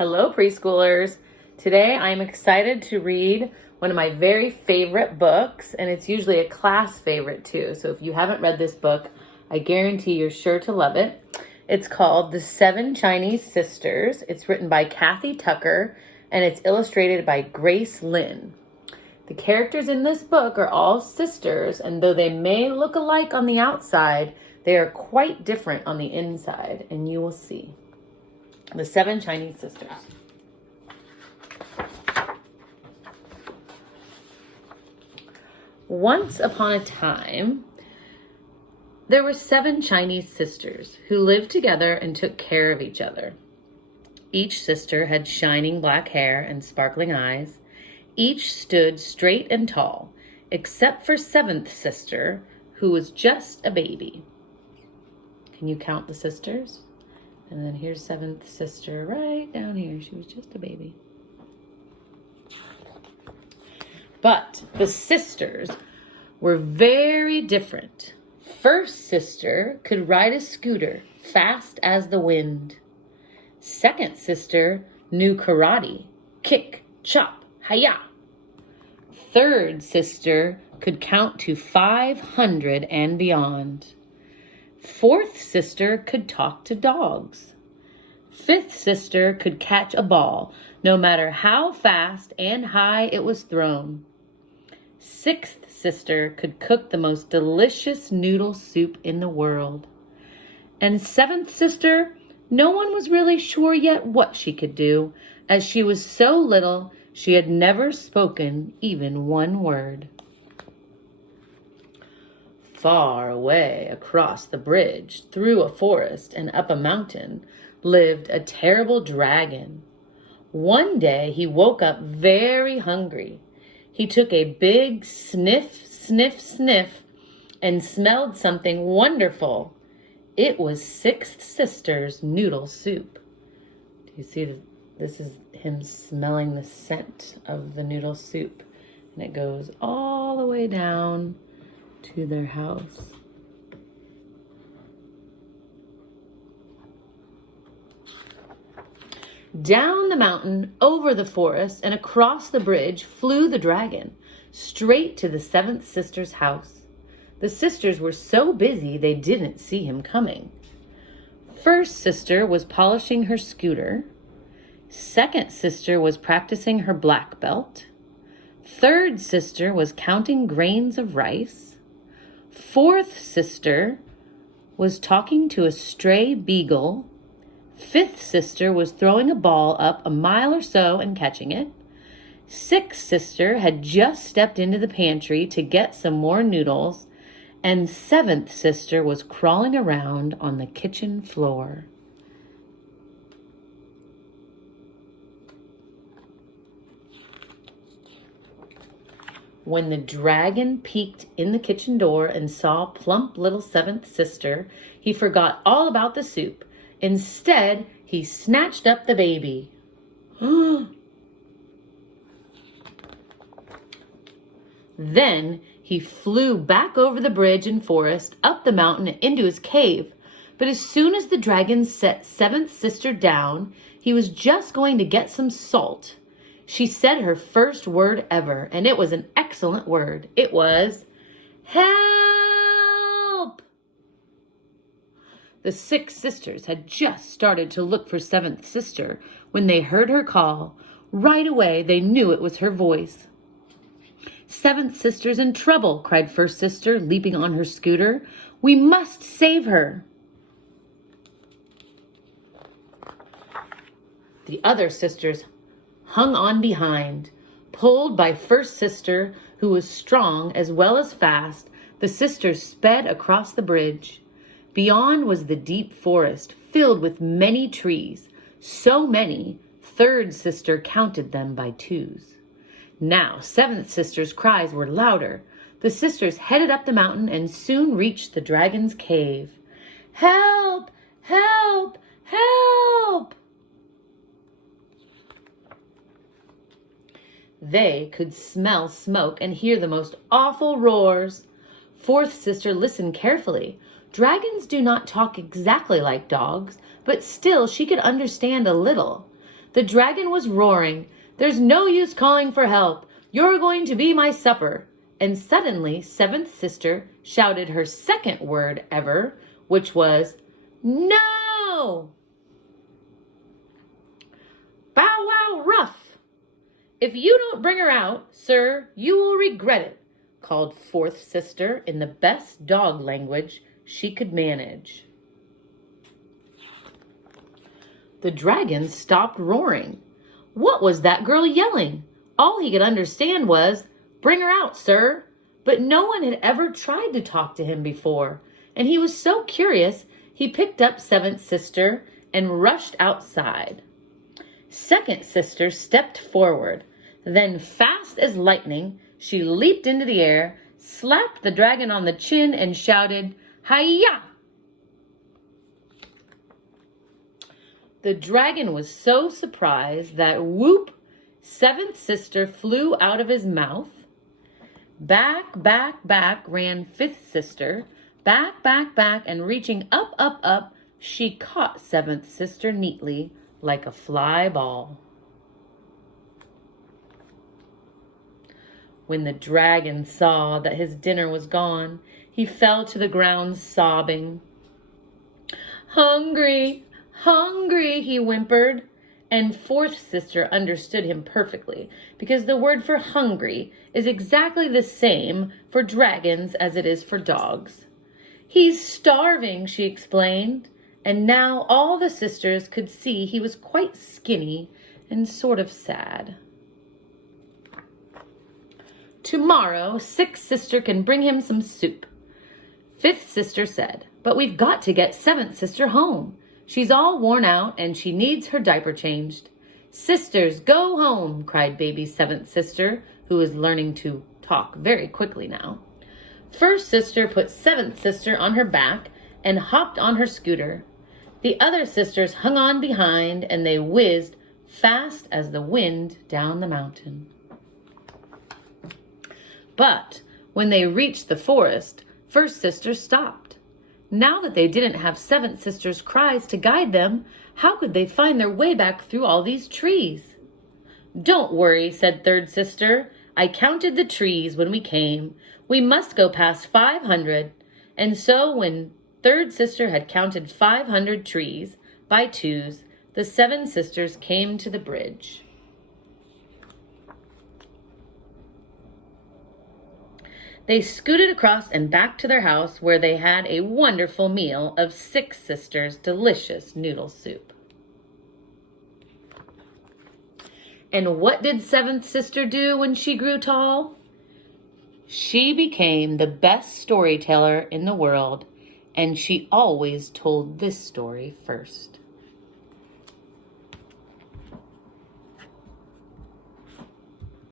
Hello, preschoolers. Today I'm excited to read one of my very favorite books, and it's usually a class favorite too. So if you haven't read this book, I guarantee you're sure to love it. It's called The Seven Chinese Sisters. It's written by Kathy Tucker, and it's illustrated by Grace Lin. The characters in this book are all sisters, and though they may look alike on the outside, they are quite different on the inside, and you will see. The Seven Chinese Sisters. Once upon a time, there were 7 Chinese sisters who lived together and took care of each other. Each sister had shining black hair and sparkling eyes. Each stood straight and tall, except for 7th sister, who was just a baby. Can you count the sisters? And then here's 7th sister right down here. She was just a baby. But the sisters were very different. First sister could ride a scooter fast as the wind. Second sister knew karate, kick, chop, hi-ya. Third sister could count to 500 and beyond. Fourth sister could talk to dogs. Fifth sister could catch a ball, no matter how fast and high it was thrown. Sixth sister could cook the most delicious noodle soup in the world. And 7th sister, no one was really sure yet what she could do, as she was so little she had never spoken even one word. Far away across the bridge, through a forest and up a mountain, lived a terrible dragon. One day he woke up very hungry. He took a big sniff, sniff, sniff, and smelled something wonderful. It was 6th sister's noodle soup. Do you see that? This is him smelling the scent of the noodle soup, and it goes all the way down to their house. Down the mountain, over the forest, and across the bridge flew the dragon, straight to the 7th sister's house. The sisters were so busy they didn't see him coming. First sister was polishing her scooter. Second sister was practicing her black belt. Third sister was counting grains of rice. Fourth sister was talking to a stray beagle. Fifth sister was throwing a ball up a mile or so and catching it. Sixth sister had just stepped into the pantry to get some more noodles. And 7th sister was crawling around on the kitchen floor. When the dragon peeked in the kitchen door and saw plump little 7th sister, he forgot all about the soup. Instead, he snatched up the baby. Then he flew back over the bridge and forest, up the mountain, and into his cave. But as soon as the dragon set 7th sister down, he was just going to get some salt. She said her first word ever, and it was an excellent word. It was, help! The 6 sisters had just started to look for 7th sister when they heard her call. Right away, they knew it was her voice. 7th sister's in trouble, cried first sister, leaping on her scooter. We must save her. The other sisters hung on behind. Pulled by first sister, who was strong as well as fast, the sisters sped across the bridge. Beyond was the deep forest, filled with many trees. So many, 3rd sister counted them by twos. Now 7th sister's cries were louder. The sisters headed up the mountain and soon reached the dragon's cave. Help! Help! Help! They could smell smoke and hear the most awful roars. 4th sister listened carefully. Dragons do not talk exactly like dogs, but still she could understand a little. The dragon was roaring, "There's no use calling for help. You're going to be my supper." And suddenly, seventh sister shouted her second word ever, which was, "No!" "Bow wow rough! If you don't bring her out, sir, you will regret it," called fourth sister in the best dog language she could manage. The dragon stopped roaring. What was that girl yelling? All he could understand was, "Bring her out, sir." But no one had ever tried to talk to him before, and he was so curious, he picked up seventh sister and rushed outside. Second sister stepped forward. Then, fast as lightning, she leaped into the air, slapped the dragon on the chin, and shouted, "Hi-ya!" The dragon was so surprised that, whoop, seventh sister flew out of his mouth. Back, back, back ran fifth sister. Back, back, back, and reaching up, up, up, she caught seventh sister neatly like a fly ball. When the dragon saw that his dinner was gone, he fell to the ground sobbing. "Hungry, hungry," he whimpered. And fourth sister understood him perfectly, because the word for hungry is exactly the same for dragons as it is for dogs. "He's starving," she explained, and now all the sisters could see he was quite skinny and sort of sad. "Tomorrow, sixth sister can bring him some soup," fifth sister said, "but we've got to get seventh sister home. She's all worn out and she needs her diaper changed." "Sisters, go home," cried baby seventh sister, who was learning to talk very quickly now. First sister put seventh sister on her back and hopped on her scooter. The other sisters hung on behind and they whizzed fast as the wind down the mountain. But when they reached the forest, first sister stopped. Now that they didn't have seventh sister's cries to guide them, how could they find their way back through all these trees? "Don't worry," said third sister. "I counted the trees when we came. We must go past 500. And so when third sister had counted 500 trees by twos, the seven sisters came to the bridge. They scooted across and back to their house, where they had a wonderful meal of six sisters' delicious noodle soup. And what did seventh sister do when she grew tall? She became the best storyteller in the world, and she always told this story first.